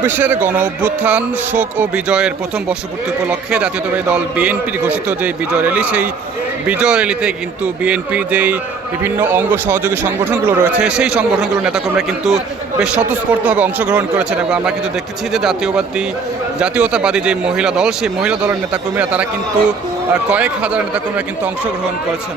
চব্বিশের গণ অভ্যুত্থান, শোক ও বিজয়ের প্রথম বর্ষপূর্তি উপলক্ষে জাতীয়তাবাদী দল বিএনপির ঘোষিত যে বিজয় র্যালি, সেই বিজয় র্যালিতে কিন্তু বিএনপির যেই বিভিন্ন অঙ্গ সহযোগী সংগঠনগুলো রয়েছে, সেই সংগঠনগুলোর নেতাকর্মীরা কিন্তু বেশ স্বতঃস্ফূর্তভাবে অংশগ্রহণ করেছেন এবং আমরা কিন্তু দেখতেছি যে জাতীয়বাদী, জাতীয়তাবাদী যে মহিলা দল, সেই মহিলা দলের নেতাকর্মীরা, তারা কিন্তু কয়েক হাজার নেতাকর্মীরা কিন্তু অংশগ্রহণ করেছেন।